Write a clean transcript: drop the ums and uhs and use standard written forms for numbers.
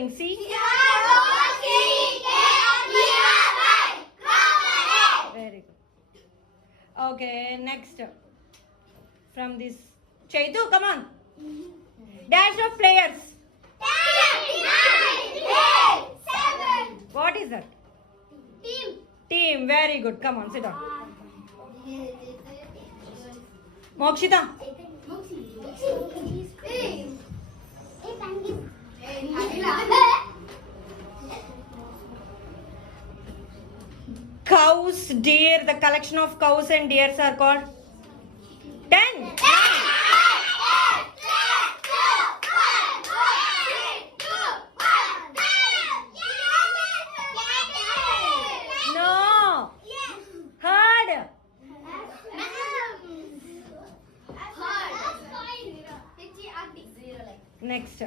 spelling? C. Very good. Okay, next. From this. Chaitu, come on. Dash of players. What is that? Team. Very good. Come on, sit down. Mokshita. Cows, deer. The collection of cows and deers are called 10. No. Herd. Next.